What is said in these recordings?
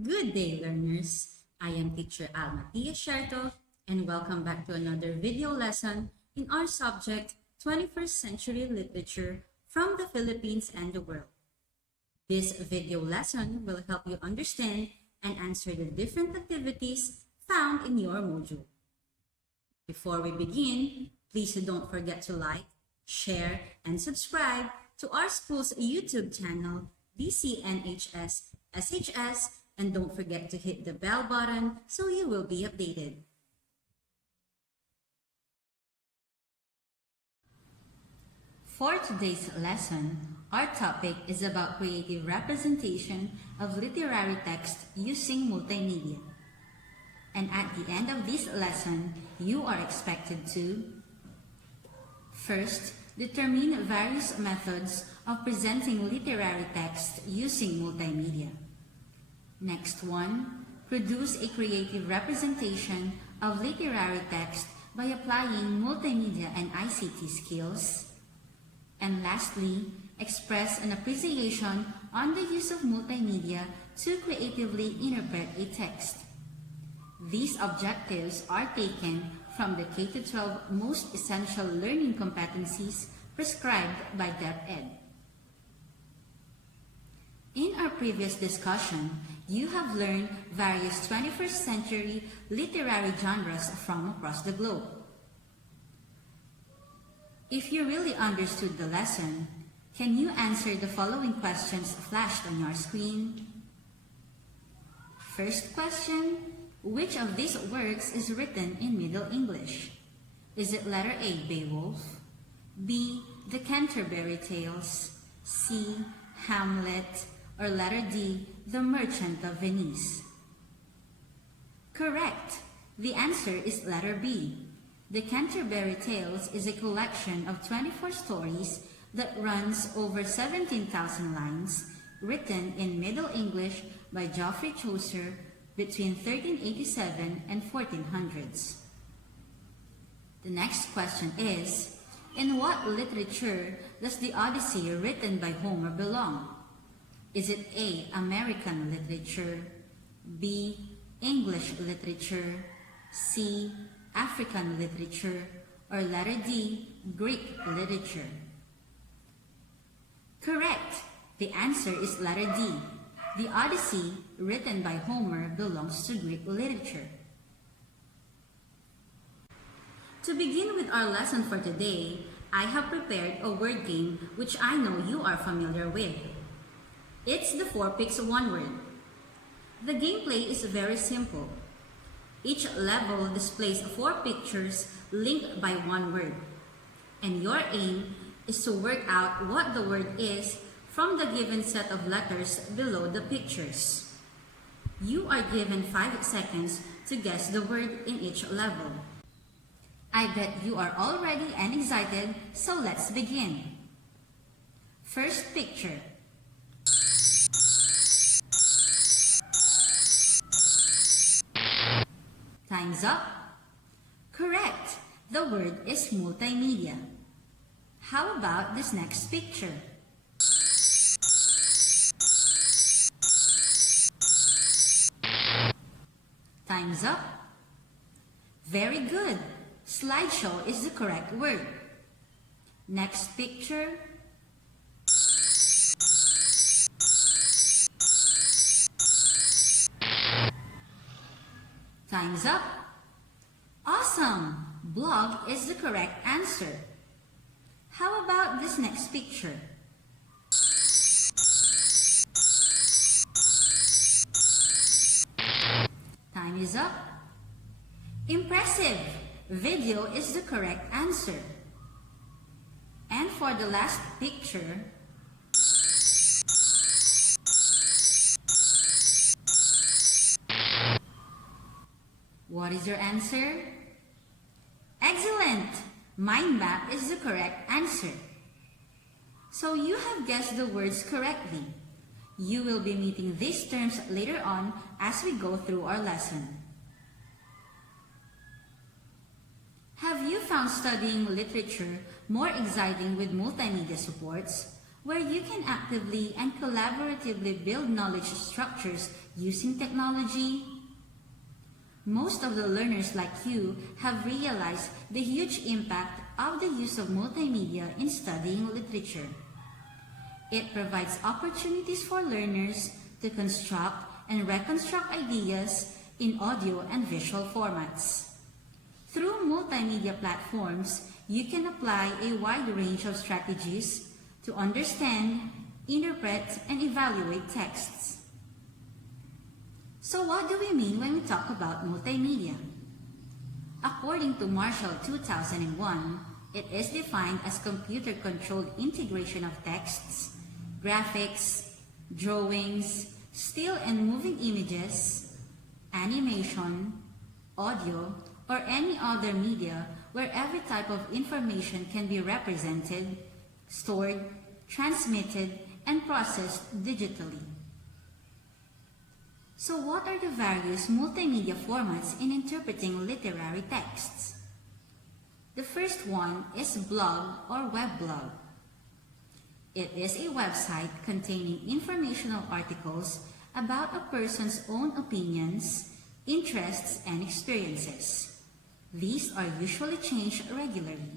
Good day, learners. I am teacher Alma Sherto, and welcome back to another video lesson in our subject 21st Century Literature from the Philippines and the world. This video lesson will help you understand and answer the different activities found in your module. Before we begin, please don't forget to like, share, and subscribe to our school's YouTube channel, DCNHS SHS, and don't forget to hit the bell button so you will be updated. For today's lesson, our topic is about creative representation of literary text using multimedia. And at the end of this lesson, you are expected to first, determine various methods of presenting literary text using multimedia. Next one, produce a creative representation of literary text by applying multimedia and ICT skills. And lastly, express an appreciation on the use of multimedia to creatively interpret a text. These objectives are taken from the K-12 Most Essential Learning Competencies prescribed by DepEd. In our previous discussion, you have learned various 21st century literary genres from across the globe. If you really understood the lesson, can you answer the following questions flashed on your screen? First question, which of these works is written in Middle English? Is it letter A, Beowulf, B, The Canterbury Tales, C, Hamlet, or letter D, The Merchant of Venice? Correct! The answer is letter B. The Canterbury Tales is a collection of 24 stories that runs over 17,000 lines, written in Middle English by Geoffrey Chaucer between 1387 and 1400s. The next question is, in what literature does the Odyssey written by Homer belong? Is it A, American literature, B, English literature, C, African literature, or letter D, Greek literature? Correct! The answer is letter D. The Odyssey, written by Homer, belongs to Greek literature. To begin with our lesson for today, I have prepared a word game which I know you are familiar with. It's the 4 Picks 1 Word. The gameplay is very simple. Each level displays 4 pictures linked by one word. And your aim is to work out what the word is from the given set of letters below the pictures. You are given 5 seconds to guess the word in each level. I bet you are all ready and excited, so let's begin. First picture. Time's up. Correct. The word is multimedia. How about this next picture? Time's up. Very good. Slideshow is the correct word. Next picture. Time's up. Awesome! Blog is the correct answer. How about this next picture? Time is up. Impressive! Video is the correct answer. And for the last picture, what is your answer? Excellent! Mind map is the correct answer. So you have guessed the words correctly. You will be meeting these terms later on as we go through our lesson. Have you found studying literature more exciting with multimedia supports? where you can actively and collaboratively build knowledge structures using technology. Most of the learners like you have realized the huge impact of the use of multimedia in studying literature. It provides opportunities for learners to construct and reconstruct ideas in audio and visual formats. Through multimedia platforms, you can apply a wide range of strategies to understand, interpret, and evaluate texts. So what do we mean when we talk about multimedia? According to Marshall 2001, it is defined as computer-controlled integration of texts, graphics, drawings, still and moving images, animation, audio, or any other media where every type of information can be represented, stored, transmitted, and processed digitally. So what are the various multimedia formats in interpreting literary texts? The first one is blog or weblog. It is a website containing informational articles about a person's own opinions, interests, and experiences. These are usually changed regularly.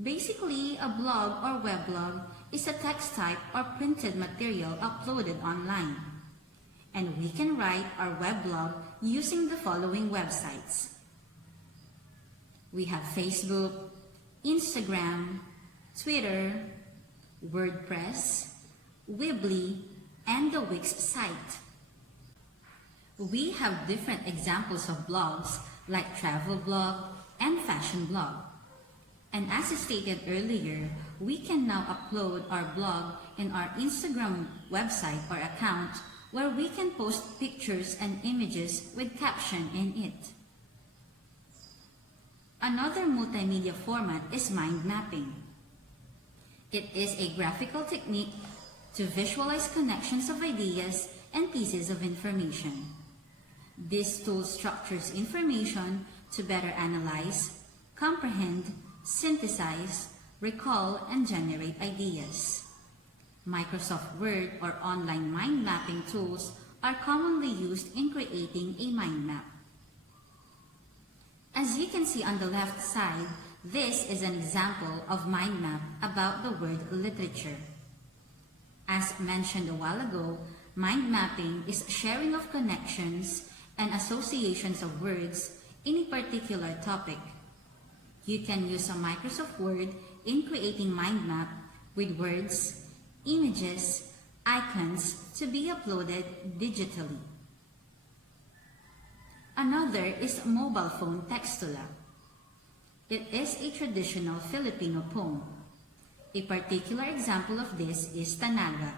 Basically, a blog or weblog is a text type or printed material uploaded online. And we can write our weblog using the following websites. We have Facebook, Instagram, Twitter, WordPress, Weebly, and the Wix site. We have different examples of blogs like travel blog and fashion blog. And as stated earlier, we can now upload our blog in our Instagram website or account where we can post pictures and images with caption in it. Another multimedia format is mind mapping. It is a graphical technique to visualize connections of ideas and pieces of information. This tool structures information to better analyze, comprehend, synthesize, recall, and generate ideas. Microsoft Word or online mind mapping tools are commonly used in creating a mind map. As you can see on the left side, this is an example of mind map about the word literature. As mentioned a while ago, mind mapping is sharing of connections and associations of words in a particular topic. You can use a Microsoft Word in creating mind map with words, images, icons to be uploaded digitally. Another is mobile phone textula. It is a traditional Filipino poem. A particular example of this is Tanaga,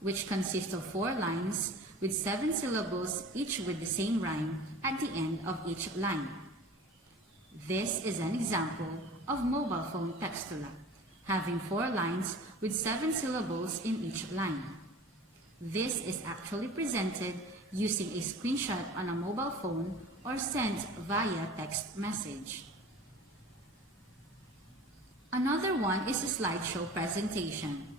which consists of 4 lines with 7 syllables, each with the same rhyme at the end of each line. This is an example of mobile phone textula, having 4 lines with 7 syllables in each line. This is actually presented using a screenshot on a mobile phone or sent via text message. Another one is a slideshow presentation.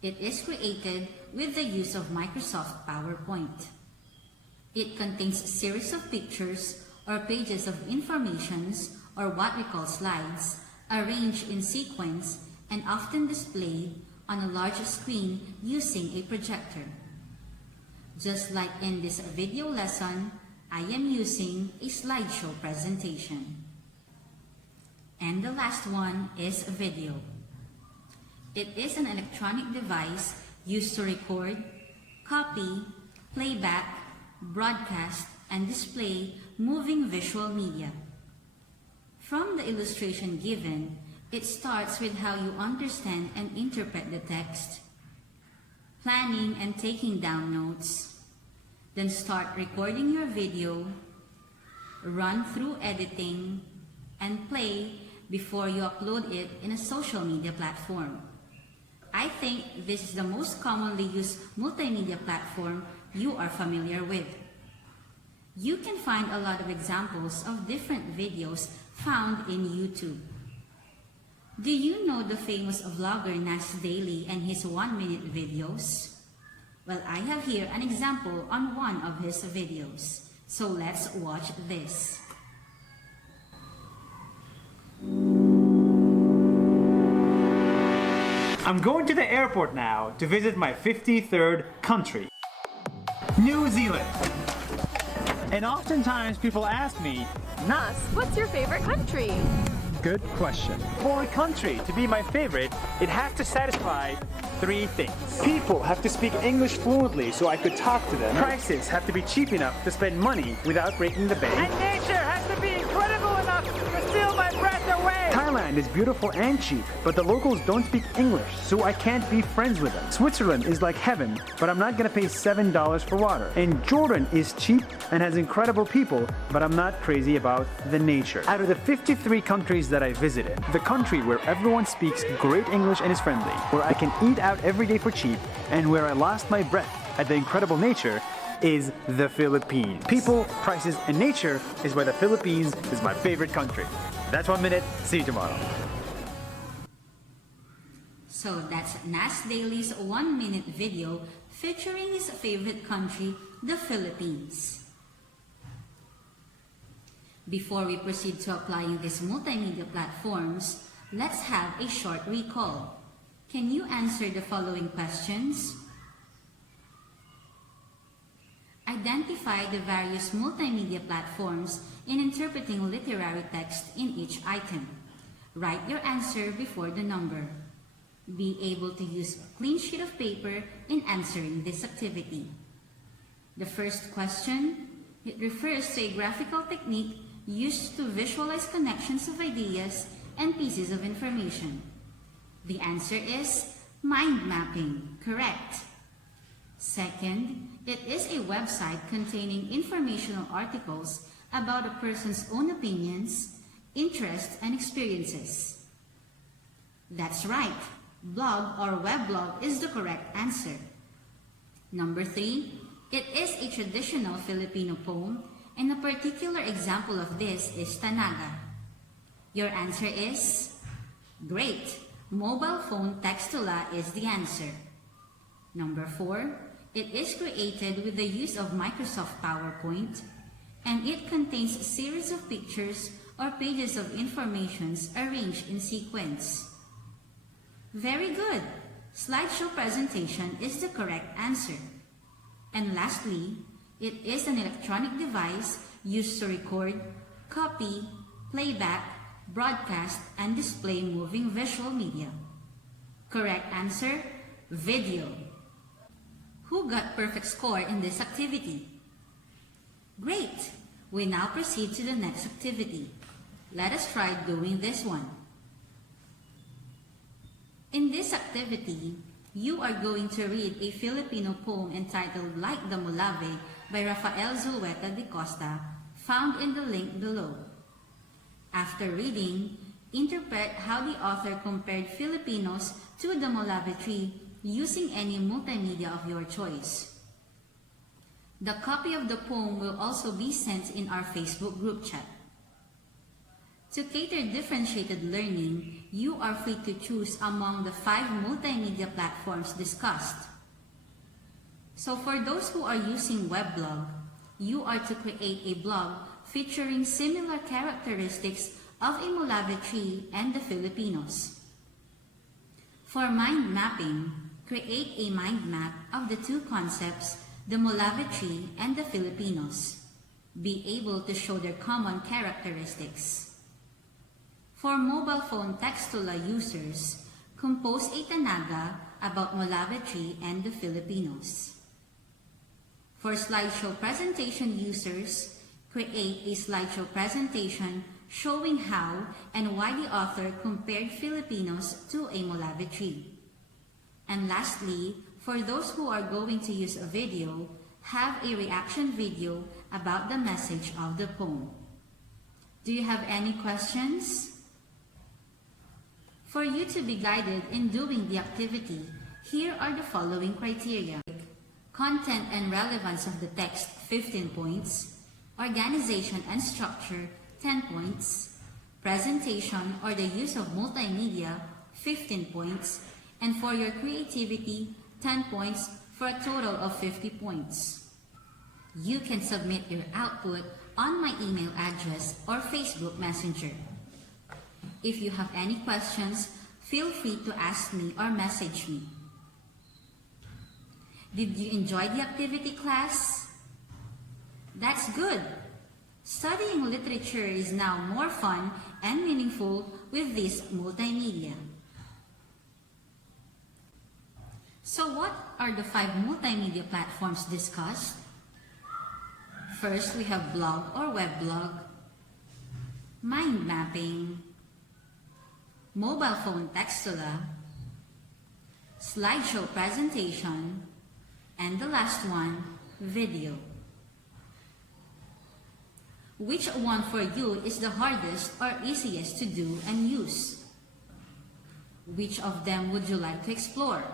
It is created with the use of Microsoft PowerPoint. It contains a series of pictures or pages of informations, or what we call slides, arranged in sequence and often displayed on a large screen using a projector. Just like in this video lesson, I am using a slideshow presentation. And the last one is video. It is an electronic device used to record, copy, playback, broadcast, and display moving visual media. From the illustration given, it starts with how you understand and interpret the text, planning and taking down notes, then start recording your video, run through editing, and play before you upload it in a social media platform. I think this is the most commonly used multimedia platform you are familiar with. You can find a lot of examples of different videos found in YouTube. Do you know the famous vlogger Nas Daily and his 1-minute videos? Well, I have here an example on one of his videos. So let's watch this. I'm going to the airport now to visit my 53rd country, New Zealand. And oftentimes people ask me, Nas, what's your favorite country? good question. For a country to be my favorite, it has to satisfy 3 things. People have to speak English fluently so I could talk to them. Prices have to be cheap enough to spend money without breaking the bank. And nature has to be incredible enough to steal my breath away! Thailand is beautiful and cheap, but the locals don't speak English, so I can't be friends with them. Switzerland is like heaven, but I'm not gonna pay $7 for water. And Jordan is cheap and has incredible people, but I'm not crazy about the nature. Out of the 53 countries that I visited, the country where everyone speaks great English and is friendly, where I can eat out every day for cheap, and where I lost my breath at the incredible nature is the Philippines. People, prices, and nature is why the Philippines is my favorite country. That's 1 minute. See you tomorrow. So that's Nas Daily's 1-minute video featuring his favorite country, the Philippines. Before we proceed to applying these multimedia platforms, let's have a short recall. Can you answer the following questions? Identify the various multimedia platforms in interpreting literary text in each item. Write your answer before the number. Be able to use a clean sheet of paper in answering this activity. The first question, it refers to a graphical technique used to visualize connections of ideas and pieces of information. The answer is mind mapping, correct. Second, it is a website containing informational articles about a person's own opinions, interests, and experiences. That's right, blog or weblog is the correct answer. Number 3, it is a traditional Filipino poem, and a particular example of this is Tanaga. Your answer is? Great! Mobile phone textula is the answer. Number 4, it is created with the use of Microsoft PowerPoint, and it contains a series of pictures or pages of information arranged in sequence. Very good! Slideshow presentation is the correct answer. And lastly, it is an electronic device used to record, copy, playback, broadcast, and display moving visual media. Correct answer, video. Who got perfect score in this activity? Great! We now proceed to the next activity. Let us try doing this one. In this activity, you are going to read a Filipino poem entitled Like the Molave by Rafael Zulueta de Costa, found in the link below. After reading, interpret how the author compared Filipinos to the Molave tree using any multimedia of your choice. The copy of the poem will also be sent in our Facebook group chat. To cater differentiated learning, you are free to choose among the 5 multimedia platforms discussed. So for those who are using weblog, you are to create a blog featuring similar characteristics of a Molave tree and the Filipinos. For mind mapping, create a mind map of the 2 concepts, the Molave tree and the Filipinos. Be able to show their common characteristics. For mobile phone textula users, compose a tanaga about Molave tree and the Filipinos. For slideshow presentation users, create a slideshow presentation showing how and why the author compared Filipinos to a Molave tree. And lastly, for those who are going to use a video, have a reaction video about the message of the poem. Do you have any questions? For you to be guided in doing the activity, here are the following criteria. Content and relevance of the text, 15 points. Organization and structure, 10 points. presentation or the use of multimedia, 15 points, and for your creativity, 10 points for a total of 50 points. You can submit your output on my email address or Facebook Messenger. If you have any questions, feel free to ask me or message me. Did you enjoy the activity, class? That's good. Studying literature is now more fun and meaningful with this multimedia. So what are the 5 multimedia platforms discussed? First, we have blog or weblog, mind mapping, mobile phone textula, slideshow presentation, and the last one, video. Which one for you is the hardest or easiest to do and use? Which of them would you like to explore?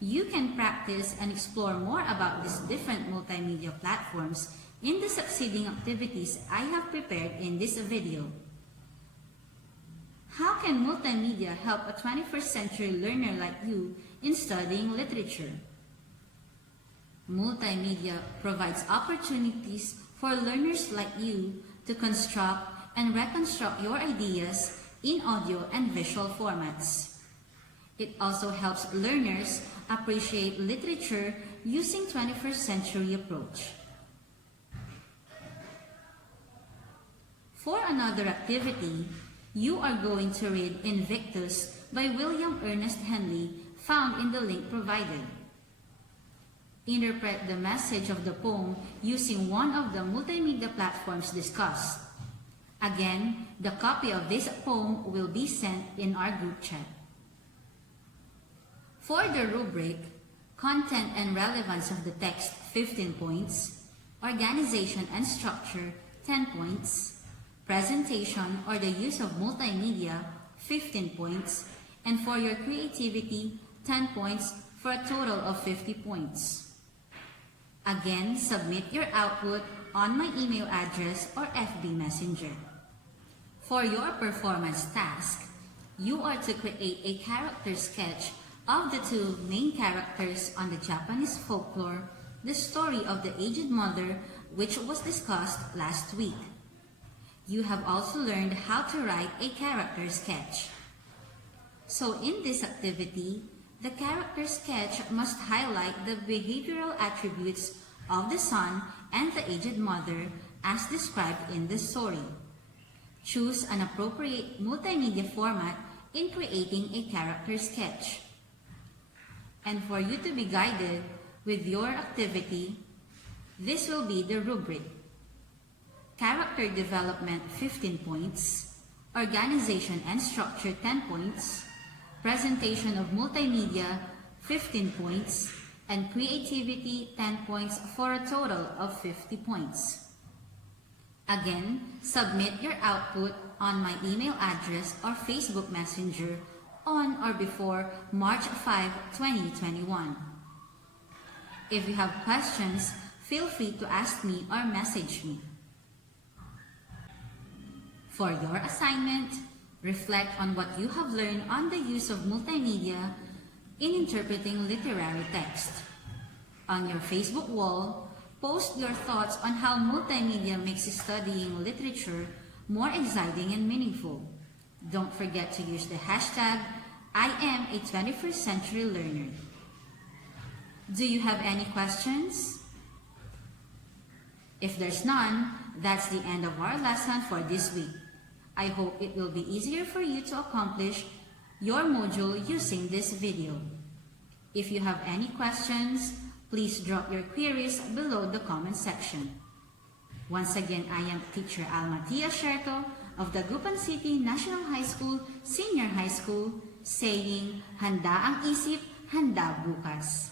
You can practice and explore more about these different multimedia platforms in the succeeding activities I have prepared in this video. How can multimedia help a 21st century learner like you in studying literature? Multimedia provides opportunities for learners like you to construct and reconstruct your ideas in audio and visual formats. It also helps learners appreciate literature using 21st century approach. For another activity, you are going to read Invictus by William Ernest Henley, found in the link provided. Interpret the message of the poem using one of the multimedia platforms discussed. Again, the copy of this poem will be sent in our group chat. For the rubric, content and relevance of the text, 15 points, organization and structure, 10 points, presentation or the use of multimedia, 15 points, and for your creativity, 10 points for a total of 50 points. Again, submit your output on my email address or FB Messenger. For your performance task, you are to create a character sketch of the 2 main characters on the Japanese folklore, the story of the aged mother, which was discussed last week. You have also learned how to write a character sketch. So in this activity, the character sketch must highlight the behavioral attributes of the son and the aged mother as described in the story. Choose an appropriate multimedia format in creating a character sketch. And for you to be guided with your activity, this will be the rubric. Character development, 15 points, organization and structure, 10 points, presentation of multimedia, 15 points, and creativity, 10 points for a total of 50 points. Again, submit your output on my email address or Facebook Messenger on or before March 5, 2021. If you have questions, feel free to ask me or message me. For your assignment, reflect on what you have learned on the use of multimedia in interpreting literary text. On your Facebook wall, post your thoughts on how multimedia makes studying literature more exciting and meaningful. Don't forget to use the hashtag #IamA21stCenturyLearner. Do you have any questions? If there's none, that's the end of our lesson for this week. I hope it will be easier for you to accomplish your module using this video. If you have any questions, please drop your queries below the comment section. Once again, I am Teacher Almatia Sherto of the Gupan City National High School, Senior High School, saying, handa ang isip, handa bukas.